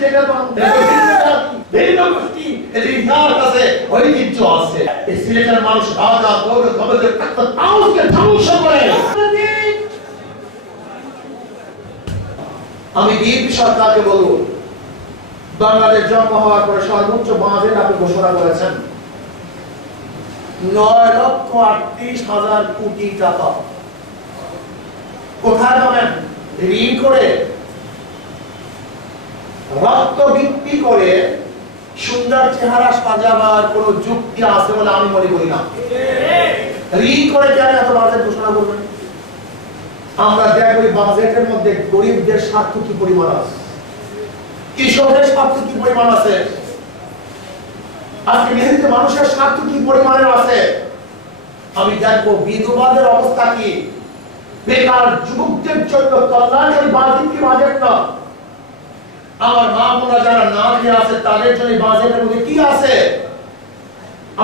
সিলেটের মানুষ ভিন্ন গোষ্ঠী এদের ইতিহাস আছে, ঐতিহ্য আছে। এই সিলেটের মানুষ রাজা গৌর গবদের তাওকে ধ্বংস করে। আমি বিএনপি সরকারকে বলবো, বাংলাদেশ জন্ম হওয়ার পরে সর্বোচ্চ বাজেট আপনি ঘোষণা করেছেন 9,38,000 কোটি টাকা। কোথায় পাবেন? ঋণ করে, রক্ত বিক্রি করে সুন্দর চেহারা সাজাবার কোন যুক্তি আছে বলে আমি মনে করি না। ঋণ করে কেন এত বাজেট ঘোষণা করবেন? আমরা দেখব এই বাজেটের মধ্যে গরিবদের স্বার্থ কি পরিমাণ আছে, কৃষকের স্বার্থ কি পরিমাণ আছে, আজকে মেহনতি মানুষের স্বার্থ কি পরিমাণের আছে। আমি দেখবো বিধবাদের অবস্থা কি, বেকার যুবকদের জন্য কল্যাণকারী বাজেট কি বাজেট না। আমার মা বোনা যারা না খেয়ে আছে তাদের জন্য বাজেটের মধ্যে কি আছে।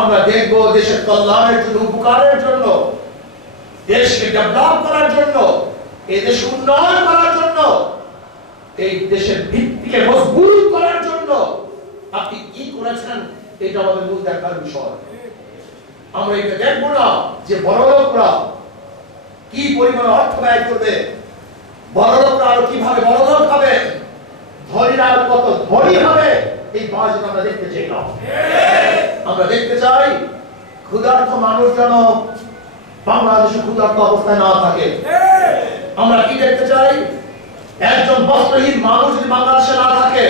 আমরা দেখবো দেশের কল্যাণের জন্য, উপকারের জন্য, দেশকে ডেভেলপ করার জন্য, এই দেশ উন্নয়ন করার জন্য, এই দেশের ভিত্তিকে মজবুত করার জন্য আপনি কি করেছেন, এটা আমাদের মূল দেখার বিষয়। আমরা এটা দেখবো না যে বড়লোকরা কি পরিমাণ অর্থ ব্যয় করবে, বড়লোকরা আরো কিভাবে বড়লোক হবে, ধনীরা আরো কত ধনী হবে, এই বাজেট আমরা দেখতে চাই না। আমরা দেখতে চাই ক্ষুধার্ত মানুষ যেন বাংলাদেশে ক্ষুধার্ত অবস্থায় না থাকে। আমরা কি দেখতে চাই? একজন বস্ত্রহীন মানুষ যদি বাংলাদেশে না থাকে।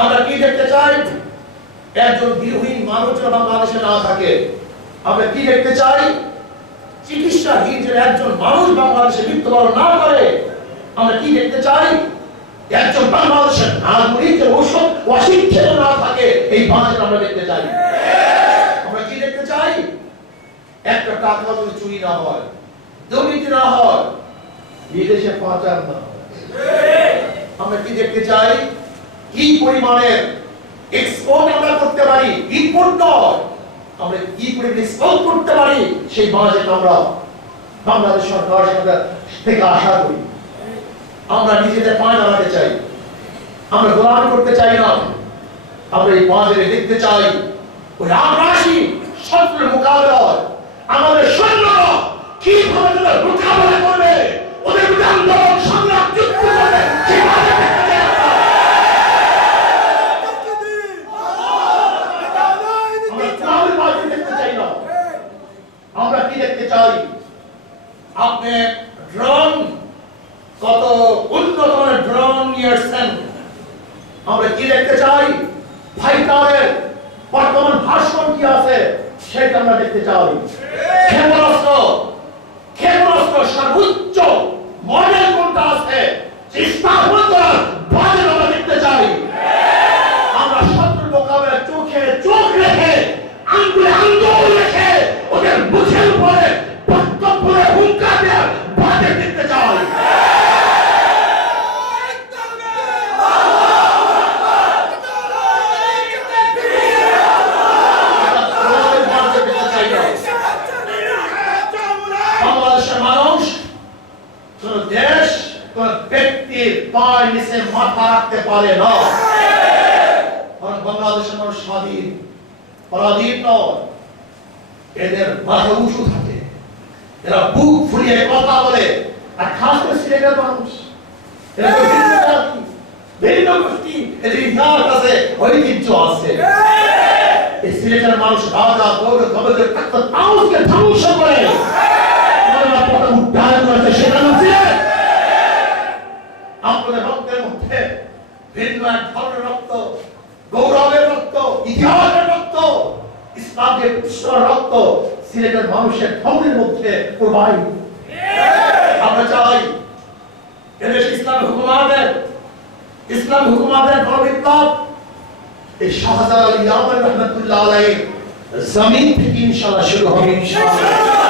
আমরা কি দেখতে চাই? একজন গৃহহীন মানুষ যেন বাংলাদেশে না থাকে। আমরা কি দেখতে চাই? চিকিৎসাহীন যে একজন মানুষ বাংলাদেশে মৃত্যুবরণ না করে। আমরা কি দেখতে চাই? একজন বাংলাদেশের নাগরিকের ঔষধ অশিক্ষিত না থাকে। এই বাজেট আমরা দেখতে চাই। আমরা কি দেখতে চাই? একটা টাকা যদি চুরি না হয়, দুর্নীতি না হয়, বিদেশে পাচার না হয়। আমরা কি দেখতে চাই? কি পরিমাণের এক্সপোর্ট আমরা করতে পারি, ইম্পোর্ট নয়, আমরা কি পরিমাণ এক্সপোর্ট করতে পারি, সেই বাজেট আমরা বাংলাদেশ সরকার থেকে আশা করি। আমরা নিজেদের পায়ে দাঁড়াতে চাই, আমরা গোলামি করতে চাই না। আমরা এই বাজেটে দেখতে চাই ওই আগ্রাসী শত্রুর মোকাবেলায় আমাদের সৈন্যরা কিভাবে তাদের মোকাবেলা করবে, ওদের বিরুদ্ধে আন্দোলন সংগ্রাম যুদ্ধ করবে, সেই বাজেট দেখতে চাই। আমরা বাজেট দেখতে চাই না। আমরা কি দেখতে চাই? আপনি ড্রোন, কত উন্নত মানের ড্রোন নিয়ে আসছেন। আমরা কি দেখতে চাই? ফাইটারের বর্তমান ভাষণ কি আছে সেটা আমরা দেখতে চাই। ক্ষেপণাস্ত্র সর্বোচ্চ মডেল কোনটা আছে স্থাপন করার বাজেট আমরা দেখতে চাই। আমরা শত্রু মোকাবেলা চোখে চোখ রেখে, আঙ্গুলে আঙ্গুল রেখে, ওদের মুখের উপরে বক্তব্য হুঙ্কার দেওয়ার বাজেট দেখতে চাই। দেশ কোন ব্যক্তির পায়ের নিচে মাথা রাখতে পারে না। কারণ বাংলাদেশের মানুষ স্বাধীন, পরাধীন নয়। এদের মাথা উঁচু থাকে, এরা বুক ফুলিয়ে কথা বলে। আর খাস করে সিলেটের মানুষ, এরা ভিন্ন গোষ্ঠী, এদের ইতিহাস আছে, ঐতিহ্য আছে। এই সিলেটের মানুষ রাজা গৌর গবদের তাওকে ধ্বংস করে উদ্ধার করেছে। সেটা আপনাদের রক্তের মধ্যে ভিন্ন এক ধরনের রক্ত, গৌরবের রক্ত, ইতিহাসের রক্ত, ইসলামের পুষ্কর রক্ত সিলেটের মানুষের ধমনির মধ্যে প্রবাহিত। আমরা চাই এদেশে ইসলামী হুকুমাতের গণবিপ্লব এই শাহজালাল ইয়ামান রহমতুল্লাহ আলাইহির জমিন থেকে ইনশাআল্লাহ শুরু হবে। ইনশাআল্লাহ।